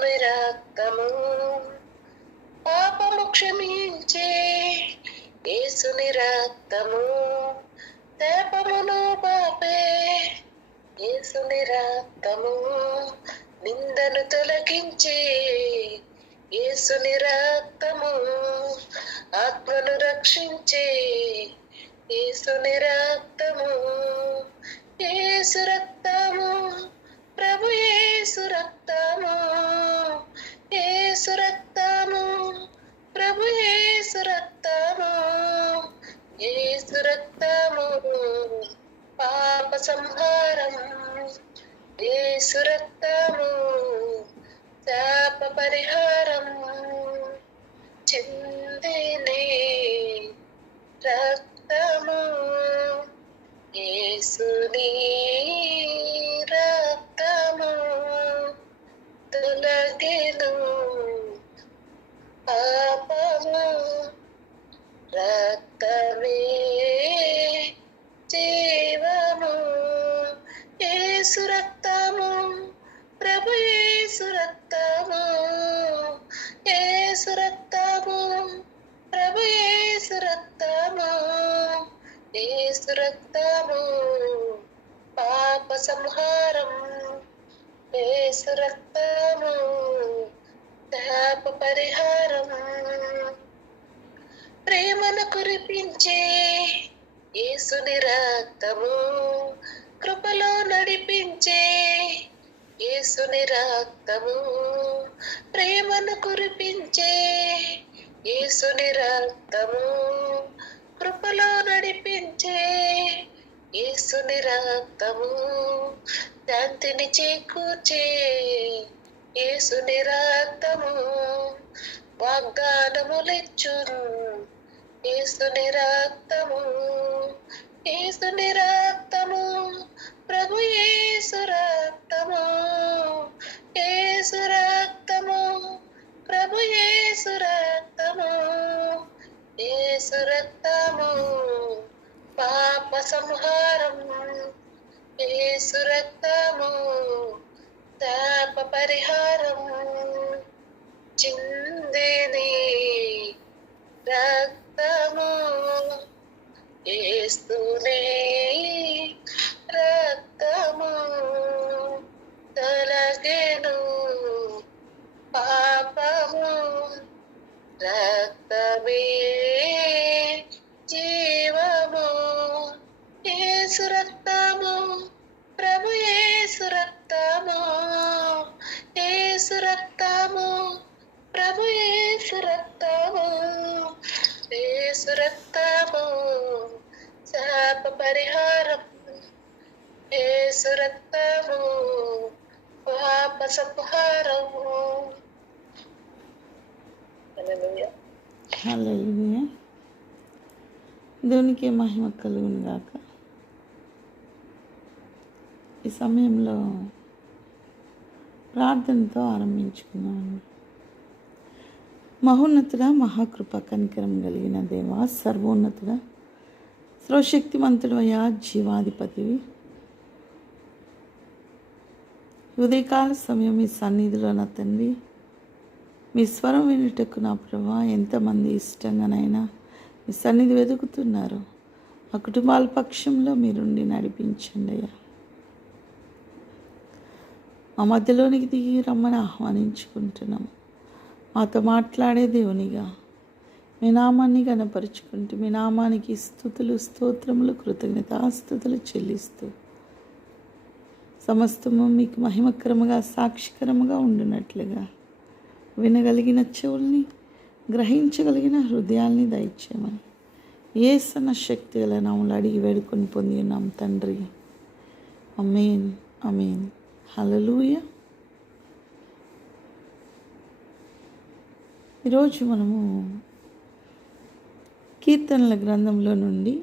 యేసుని రక్తము పాపము క్షమించే యేసుని రక్తము శాపమును పాపే యేసుని రక్తము నిందను తొలగించే యేసుని రక్తము ఆత్మను రక్షించే యేసుని రక్తము యేసు రక్తము ప్రభు యేసు రక్తము యేసు రక్తము ప్రభు యేసు రక్తము యేసు రక్తము పాప సంహారం యేసు రక్తము శాప పరిహారం చిందినే రక్తము యేసుని రక్తము తొలగెను పాపము రక్తమే జీవము యేసు రక్తము ప్రభు యేసు రక్తము యేసు రక్తము ప్రభు యేసు రక్తము యేసు రక్తము పాప సంహారం యేసు రక్తము శాప పరిహారం ప్రేమను కురిపించే యేసుని రక్తము కృపలో నడిపించే యేసుని రక్తము ప్రేమను కురిపించే యేసుని రక్తము కృపలో నడిపించే యేసుని రక్తము శాంతిని చేకూర్చే యేసుని రక్తము వాగ్దానములిచ్చును యేసుని రక్తము యేసుని రక్తము ప్రభు యేసు రక్తము యేసు రక్తము ప్రభు యేసు రక్తము యేసు రక్తము పాప సంహారం యేసు రక్తము శాప పరిహారం చిందిని రక్తము యేసుని రక్తము తొలగెను పాపము రక్తమే జీవము యేసు రక్తము ప్రభు యేసు రక్తము యేసు రక్తము ప్రభు యేసు రక్తము యేసు రక్తము శాప పరిహారం యేసు రక్తము పాప సంహారము హల్లెలూయా హల్లెలూయా. దేవునికి మహిమ కలుగును గాక. ఈ సమయంలో ప్రార్థనతో ఆరంభించుకున్నాను. మహోన్నతుడ, మహాకృప కనికరం కలిగిన దేవ, సర్వోన్నతుడ, సర్వశక్తిమంతుడు అయ్యా, జీవాధిపతివి, ఉదయకాల సమయం మీ సన్నిధిలో నా తండ్రి మీ స్వరం వినుటకు నా ప్రభా ఎంతమంది ఇష్టంగానైనా మీ సన్నిధి వెతుకుతున్నారు. ఆ కుటుంబాల పక్షంలో మీరుండి నడిపించండి అయ్యా. మా మధ్యలోనికి దిగి రమ్మని ఆహ్వానించుకుంటున్నాం. మాతో మాట్లాడే దేవునిగా మీ నామాన్ని గణపరుచుకుంటూ మీ నామానికి స్తుతులు, స్తోత్రములు, కృతజ్ఞతాస్తుతులు చెల్లిస్తూ సమస్తము మీకు మహిమకరముగా, సాక్షికరముగా ఉండునట్లుగా వినగలిగిన చెవుల్ని, గ్రహించగలిగిన హృదయాల్ని దయచేయమని యేసన్న శక్తి గల నామములో అడిగి వేడుకొని పొంది ఉన్నాం తండ్రి. ఆమేన్, ఆమేన్. హల్లెలూయా. ఈరోజు మనము కీర్తనల గ్రంథంలో నుండి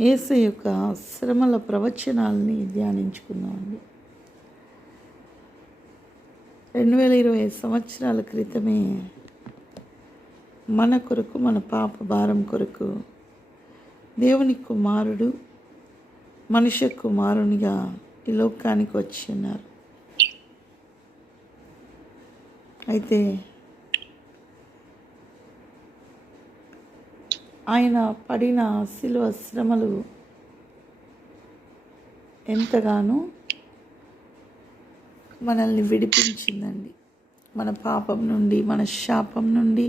యేసయ్య యొక్క శ్రమల ప్రవచనాలని ధ్యానించుకున్నామండి. 2020 సంవత్సరాల క్రితమే మన కొరకు, మన పాప భారం కొరకు దేవుని కుమారుడు మనుష్య కుమారునిగా ఈ లోకానికి వచ్చి ఉన్నారు. అయితే ఆయన పడిన శిలువ శ్రమలు ఎంతగానో మనల్ని విడిపించిందండి. మన పాపం నుండి, మన శాపం నుండి,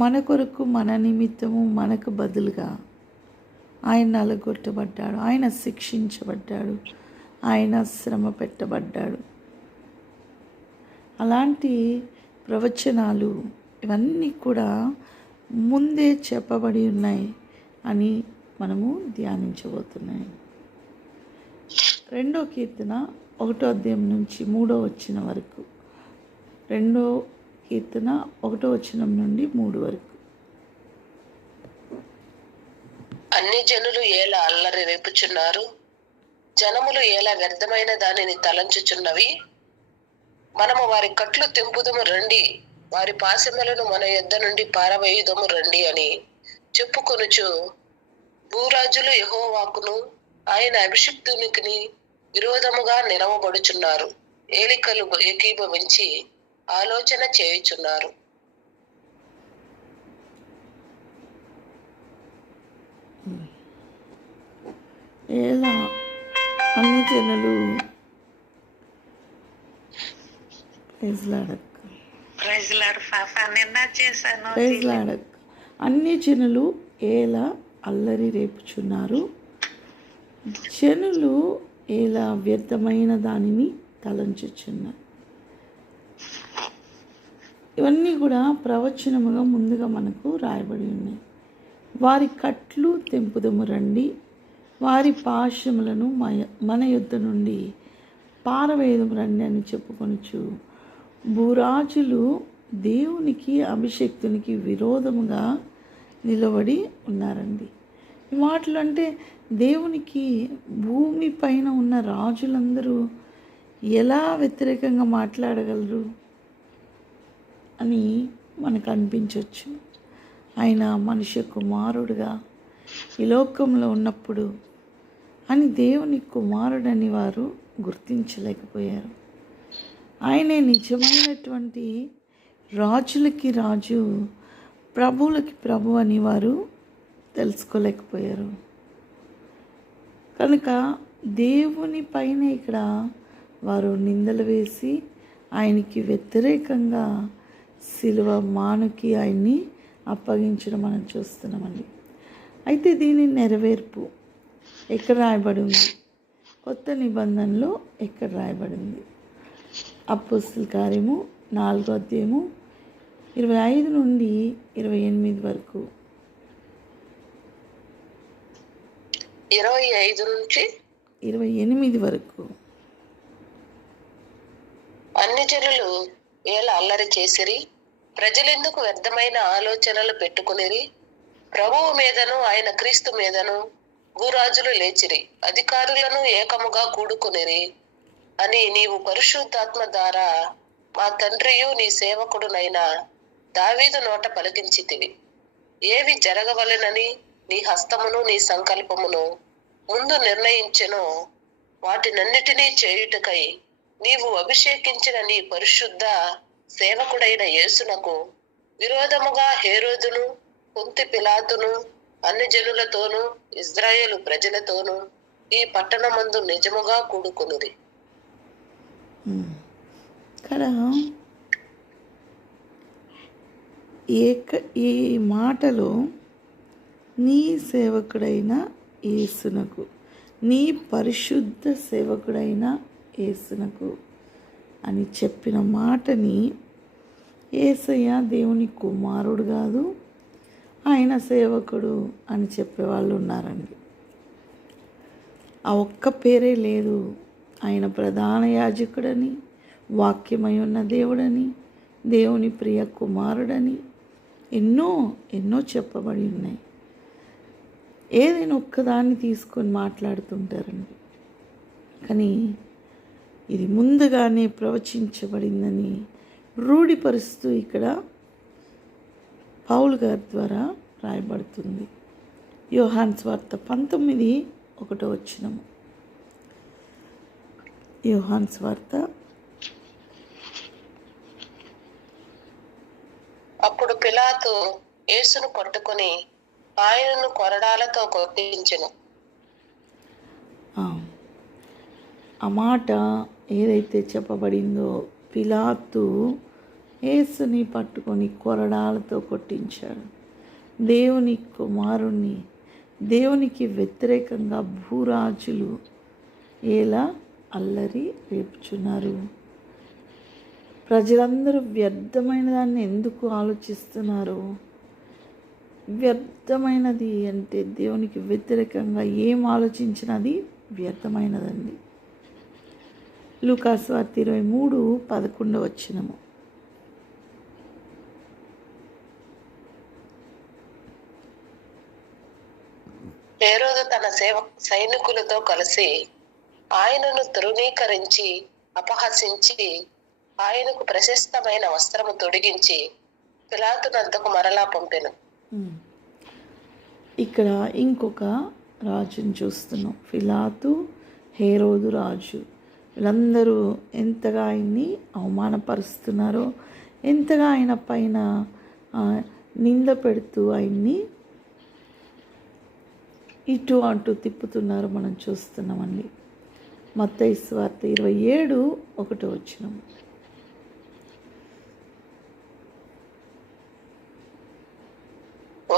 మన కొరకు, మన నిమిత్తము, మనకు బదులుగా ఆయన నలగొట్టబడ్డాడు, ఆయన శిక్షించబడ్డాడు, ఆయన శ్రమ పెట్టబడ్డాడు. అలాంటి ప్రవచనాలు ఇవన్నీ కూడా ముందే చెప్పబడి ఉన్నాయి అని మనము ధ్యానించబోతున్నాయి. 2వ కీర్తన 1వ అధ్యాయం నుంచి 3వ వచనం వరకు. 2వ కీర్తన 1వ వచనం నుండి 3 వరకు. అన్ని జనులు ఏలా అల్లరి రేపుచున్నారు, జనములు ఏలా వ్యర్థమైన దానిని తలంచుచున్నవి. మనము వారి కట్లు తెంపుదము రండి, వారి పాశములను మన యొద్ద నుండి పారవేయుదము రండి అని చెప్పుకొనుచు భూరాజులు యెహోవాకును ఆయన అభిషిక్తునికి విరోధముగా నిలవబడుచున్నారు. ఏలికలు ఏకీభవించి ఆలోచన చేయుచున్నారు. ఎలా అన్ని జనులు అన్ని జనులు ఎలా అల్లరి రేపుచున్నారు, జనులు ఎలా వ్యర్థమైన దానిని తలంచుచున్నారు. ఇవన్నీ కూడా ప్రవచనముగా ముందుగా మనకు రాయబడి ఉన్నాయి. వారి కట్లు తెంపుదము రండి, వారి పాశములను మన యుద్ధ నుండి పారవేయదము రండి అని చెప్పుకొనుచు భూరాజులు దేవునికి అభిషేక్తునికి విరోధముగా నిలబడి ఉన్నారండి. ఈ మాటలు అంటే దేవునికి భూమి పైన ఉన్న రాజులందరూ ఎలా వ్యతిరేకంగా మాట్లాడగలరు అని మనకు అనిపించవచ్చు. ఆయన మనుష్య కుమారుడుగా ఈ లోకంలో ఉన్నప్పుడు అని దేవుని కుమారుడని వారు గుర్తించలేకపోయారు. ఆయనే నిజమైనటువంటి రాజులకి రాజు, ప్రభువులకి ప్రభు అని వారు తెలుసుకోలేకపోయారు. కనుక దేవుని పైన ఇక్కడ వారు నిందలు వేసి ఆయనకి వ్యతిరేకంగా సిలువ మానుకి ఆయన్ని అప్పగించడం మనం చూస్తున్నామండి. అయితే దీని నెరవేర్పు ఎక్కడ రాయబడి ఉంది? కొత్త నిబంధనలో ఎక్కడ రాయబడి ఉంది? అపోస్తలుల కార్యము 4వ అధ్యాయము 25 నుండి 28 వరకు. 25 నుంచి 28 వరకు. అన్ని జనులు ఏలా అల్లరి చేసిరి, ప్రజలెందుకు వ్యర్థమైన ఆలోచనలు పెట్టుకునిరి. ప్రభువు మీదను ఆయన క్రీస్తు మీదను భూరాజులు లేచిరి, అధికారులను ఏకముగా కూడుకునిరి అని నీవు పరిశుద్ధాత్మ ద్వారా మా తండ్రియు నీ సేవకుడునైన దావీదు నోట పలికించితివి. ఏవి జరగవలెనని నీ హస్తమును నీ సంకల్పమును ముందు నిర్ణయించెనో వాటినన్నిటినీ చేయుటకై నీవు అభిషేకించిన నీ పరిశుద్ధ సేవకుడైన యేసునకు విరోధముగా హేరోదును, పొంతి పిలాతును, అన్ని జనులతోనూ ఇజ్రాయేలు ప్రజలతోనూ ఈ పట్టణమందు నిజముగా కూడుకునుది. ఇక్కడ ఈ మాటలో నీ సేవకుడైన యేసునకు, నీ పరిశుద్ధ సేవకుడైన యేసునకు అని చెప్పిన మాటని యేసయ్య దేవుని కుమారుడు కాదు, ఆయన సేవకుడు అని చెప్పేవాళ్ళు ఉన్నారండి. ఆ ఒక్క పేరే లేదు. ఆయన ప్రధాన యాజకుడని, వాక్యమై ఉన్న దేవుడని, దేవుని ప్రియ కుమారుడని ఎన్నో చెప్పబడి ఉన్నాయి. ఏదైనా ఒక్కదాన్ని తీసుకొని మాట్లాడుతుంటారండి. కానీ ఇది ముందుగానే ప్రవచించబడిందని రూఢిపరుస్తూ ఇక్కడ పౌలు గారి ద్వారా రాయబడుతుంది. యోహాను సువార్త 19:1. యోహాను సువార్త పిలాతు యేసును పట్టుకొని ఆయనను కొరడాలతో కొట్టించెను. ఆ, ఆ మాట ఏదైతే చెప్పబడిందో, పిలాతు యేసుని పట్టుకొని కొరడాలతో కొట్టించాడు. దేవుని కుమారుణ్ణి, దేవునికి వ్యతిరేకంగా భూరాజులు ఎలా అల్లరి రేపుచున్నారు. ప్రజలందరూ వ్యర్థమైన దాన్ని ఎందుకు ఆలోచిస్తున్నారు? వ్యర్థమైనది అంటే దేవునికి వ్యతిరేకంగా ఏం ఆలోచించినది వ్యర్థమైనదండి. లూకాసు వార్త 23:11. హేరోదు తన సైనికులతో కలిసి ఆయనను తృణీకరించి అపహసించి ఆయనకు ప్రశస్తమైన వస్త్రము తొడిగించి పిలాతునంతకు మరలా పంపెను. ఇక్కడ ఇంకొక రాజుని చూస్తున్నాం. పిలాతు, హేరోదు రాజు, వీళ్ళందరూ ఎంతగా ఆయన్ని అవమానపరుస్తున్నారో, ఎంతగా ఆయన పైన నింద పెడుతూ ఆయన్ని ఇటు అటు తిప్పుతున్నారో మనం చూస్తున్నామండి. మత్తయి సువార్త 27:1.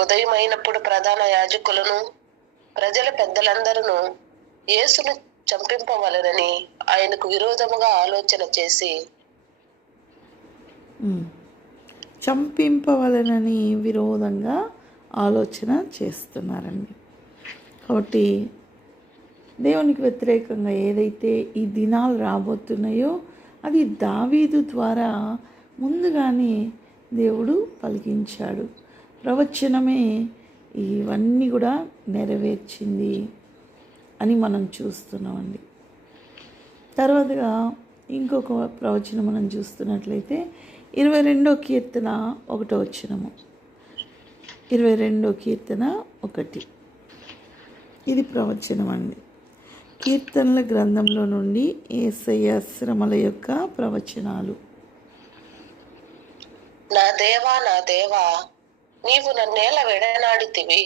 ఉదయమైనప్పుడు ప్రధాన యాజకులను ప్రజల పెద్దలందరూ యేసును చంపింపవలనని ఆయనకు విరోధముగా ఆలోచన చేసి చంపింపవలనని విరోధంగా ఆలోచన చేస్తున్నారండి. కాబట్టి దేవునికి వ్యతిరేకంగా ఏదైతే ఈ దినాలు రాబోతున్నాయో అది దావీదు ద్వారా ముందుగానే దేవుడు పలికించాడు. ప్రవచనమే ఇవన్నీ కూడా నెరవేర్చింది అని మనం చూస్తున్నామండి. తర్వాతగా ఇంకొక ప్రవచనం మనం చూస్తున్నట్లయితే 22వ కీర్తన 1. 22వ కీర్తన 1. ఇది ప్రవచనం అండి. కీర్తనల గ్రంథంలో నుండి యేసయ్య శ్రమల యొక్క ప్రవచనాలు. నా దేవా, నా దేవా, నీవు నన్నేల విడనాడితివి,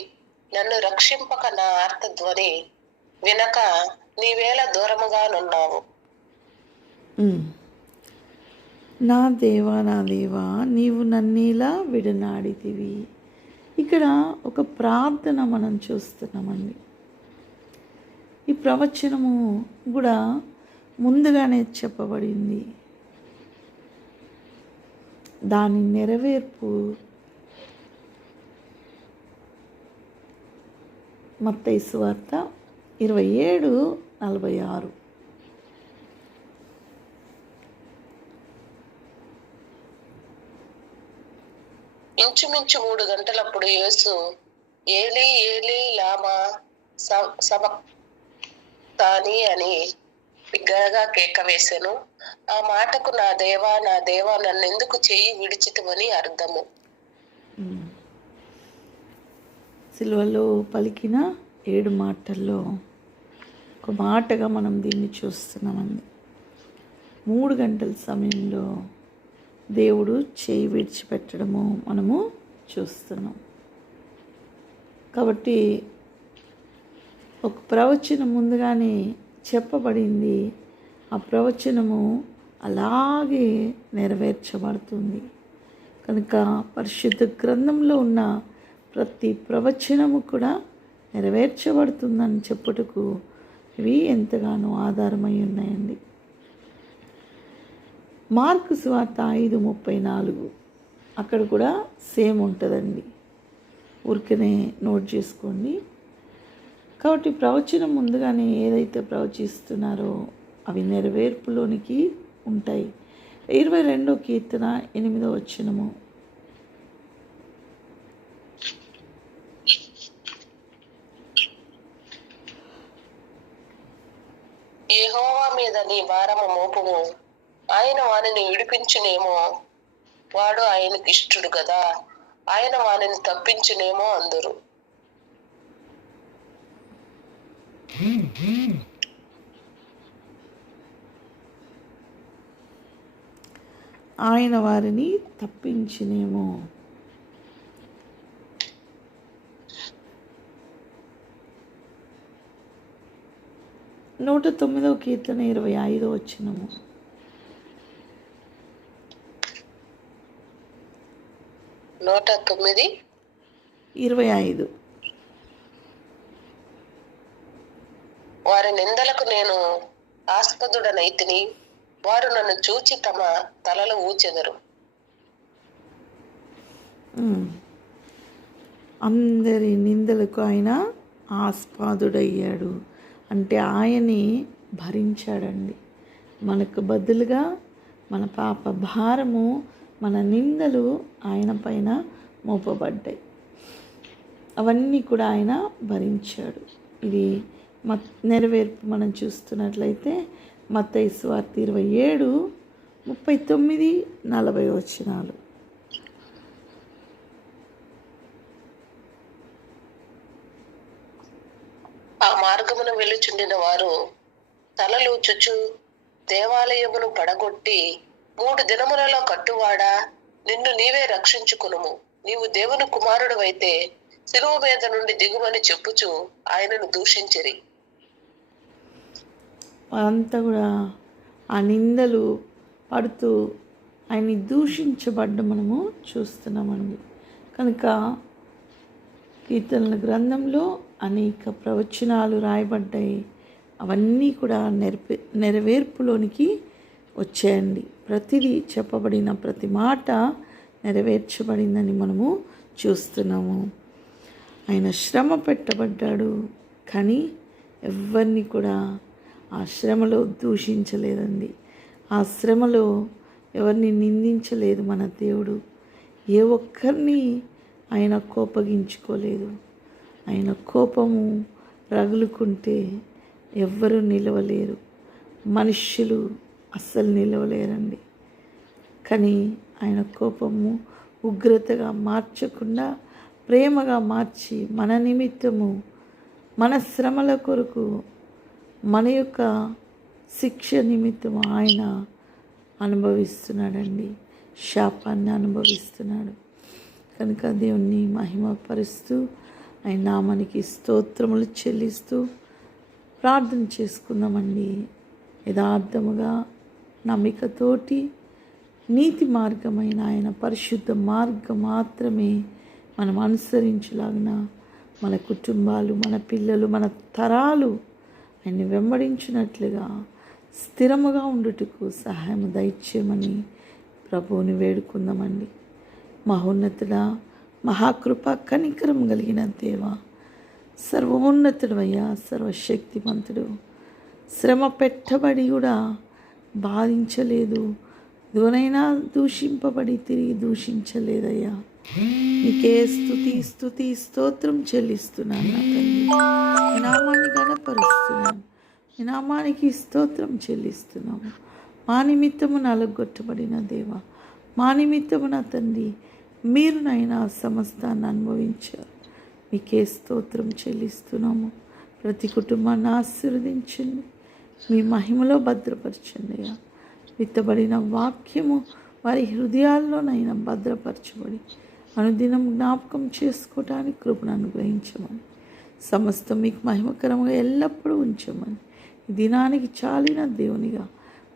నన్ను రక్షింపక నా ఆర్తధ్వని వినక నీవేళ దూరముగా నున్నావు. నా దేవా, నా దేవా, నీవు నన్నేలా విడనాడితివి. ఇక్కడ ఒక ప్రార్థన మనం చూస్తున్నామండి. ఈ ప్రవచనము కూడా ముందుగానే చెప్పబడింది. దాని నెరవేర్పు మత్తయి సువార్త 27:46. ఇంచుమించు 3 గంటలప్పుడు యేసు ఏలీ ఏలీ లామా సబక్తాని అని బిగ్గరగా కేక వేసెను. ఆ మాటకు నా దేవా, నా దేవా, నన్నెందుకు చెయ్యి విడిచితివని అర్థము. సిలువలో పలికిన 7 మాటల్లో ఒక మాటగా మనం దీన్ని చూస్తున్నామండి. 3 గంటల సమయంలో దేవుడు చేయి విడిచిపెట్టడము మనము చూస్తున్నాం. కాబట్టి ఒక ప్రవచనం ముందుగానే చెప్పబడింది. ఆ ప్రవచనము అలాగే నెరవేర్చబడుతుంది. కనుక పరిశుద్ధ గ్రంథంలో ఉన్న ప్రతి ప్రవచనము కూడా నెరవేర్చబడుతుందని చెప్పుటకు ఇవి ఎంతగానో ఆధారమై ఉన్నాయండి. మార్కు సువార్త 5:34. అక్కడ కూడా సేమ్ ఉంటుందండి. ఊరికనే నోట్ చేసుకోండి. కాబట్టి ప్రవచనం ముందుగానే ఏదైతే ప్రవచిస్తున్నారో అవి నెరవేర్పులోనికి ఉంటాయి. 22వ కీర్తన 8. యెహోవా మీద నీ భారము మోపుము, ఆయన వానిని విడిపించునేమో, వాడు ఆయనకి ఇష్టడు కదా, ఆయన వానిని తప్పించునేమో అందరు. ఆయన వారిని తప్పించినేమో. 109వ కీర్తన 25వ వచనము. 109:25. వారి నిందలకు నేను ఆస్పదుడనైతిని, వారు నన్ను చూచి తమ తలలు ఊచెదరు. అందరి నిందలకు ఆయన ఆస్పాదుడయ్యాడు. అంటే ఆయనే భరించాడండి. మనకు బదులుగా మన పాప భారము, మన నిందలు ఆయన పైన మోపబడ్డాయి. అవన్నీ కూడా ఆయన భరించాడు. ఇది నెరవేర్పు మనం చూస్తున్నట్లయితే మత్తయి సువార్త 27:39-40 వచనాలు. ఆ మార్గమును వెళ్ళుచుండిన వారు తలలూచుచు దేవాలయమును పడగొట్టి, 3 దినములలో కట్టువాడా, నిన్ను నీవే రక్షించుకునుము, నీవు దేవుని కుమారుడు అయితే శిలువ మీద నుండి దిగుమని చెప్పుచు ఆయనను దూషించిరి. వారంతా కూడా ఆ నిందలు పడుతూ ఆయన్ని దూషించబడ్డ మనము చూస్తున్నామండి. కనుక కీర్తనల గ్రంథంలో అనేక ప్రవచనాలు రాయబడ్డాయి. అవన్నీ కూడా నెరవేర్పులోనికి వచ్చాయండి. ప్రతిదీ చెప్పబడిన ప్రతి మాట నెరవేర్చబడిందని మనము చూస్తున్నాము. ఆయన శ్రమ పెట్టబడ్డాడు, కానీ ఎవరిని కూడా ఆ శ్రమలో దూషించలేదండి. ఆ శ్రమలో ఎవరిని నిందించలేదు మన దేవుడు. ఏ ఒక్కరిని ఆయన కోపగించుకోలేదు. ఆయన కోపము రగులుకుంటే ఎవ్వరూ నిలవలేరు. మనుష్యులు అస్సలు నిలవలేరండి. కానీ ఆయన కోపము ఉగ్రతగా మార్చకుండా ప్రేమగా మార్చి మన నిమిత్తము, మన శ్రమల కొరకు, మన యొక్క శిక్ష నిమిత్తము ఆయన అనుభవిస్తున్నాడండి. శాపాన్ని అనుభవిస్తున్నాడు. కనుక దేవుణ్ణి మహిమపరుస్తూ ఆయన నామానికి స్తోత్రములు చెల్లిస్తూ ప్రార్థన చేసుకుందామండి. యథార్థముగా నమ్మికతోటి నీతి మార్గమైన ఆయన పరిశుద్ధ మార్గం మాత్రమే మనం అనుసరించలాగిన మన కుటుంబాలు, మన పిల్లలు, మన తరాలు ఆయన్ని వెంబడించినట్లుగా స్థిరముగా ఉండుటకు సహాయం దయచేయమని ప్రభువుని వేడుకుందామండి. మహోన్నతుడా, మహాకృప కనికరం కలిగిన దేవా, సర్వోన్నతుడవయ్యా, సర్వశక్తిమంతుడు, శ్రమ పెట్టబడి కూడా బాధించలేదు, దూనైనా దూషింపబడి తిరిగి దూషించలేదయ్యా. నీకే స్తుతి స్తోత్రం చెల్లిస్తున్నాను నా తల్లి. నీ నామాన్ని గణపరుస్తున్నాను, నీ నామానికి స్తోత్రం చెల్లిస్తున్నాము. మా నిమిత్తము నలగొట్టబడిన దేవా, మా నిమిత్తము నా తండ్రి మీరు నైనా సమస్తాన్ని అనుభవించారు. మీకే స్తోత్రం చెల్లిస్తున్నాము. ప్రతి కుటుంబాన్ని ఆశీర్వదించండి, మీ మహిమలో భద్రపరచండి అయ్యా. విత్తబడిన వాక్యము వారి హృదయాల్లోనైనా భద్రపరచబడి అనుదినం జ్ఞాపకం చేసుకోవటానికి కృపను అనుగ్రహించమని, సమస్తం మీకు మహిమకరంగా ఎల్లప్పుడూ ఉంచమని, ఈ దినానికి చాలిన దేవునిగా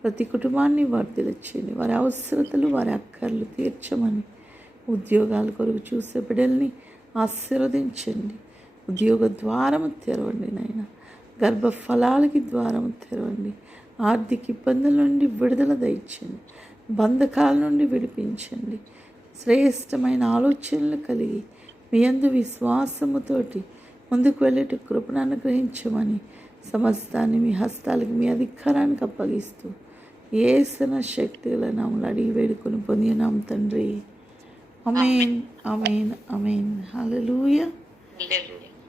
ప్రతి కుటుంబాన్ని వర్ధిల్లండి. వారి అవసరతలు, వారి అక్కర్లు తీర్చమని, ఉద్యోగాల కొరకు చూసే బిడ్డల్ని ఆశీర్వదించండి. ఉద్యోగ ద్వారము తెరవండి నాయన. గర్భఫలాలకి ద్వారము తెరవండి. ఆర్థిక ఇబ్బందుల నుండి విడుదల దయచండి. బంధకాల నుండి విడిపించండి. శ్రేష్టమైన ఆలోచనలు కలిగి మీ యందు విశ్వాసముతోటి ముందుకు వెళ్ళేట కృపను అనుగ్రహించమని, సమస్తాన్ని మీ హస్తాలకు, మీ అధికారానికి అప్పగిస్తూ యేసు శక్తుల నామములో అడిగి వేడుకొని పొందినాం తండ్రి. ఆమేన్, ఆమేన్, ఆమేన్. హల్లెలూయా.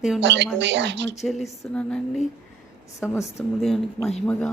దేవుని నామానికి మహిమ చెల్లిస్తున్నానండి. సమస్తము దేవునికి మహిమగా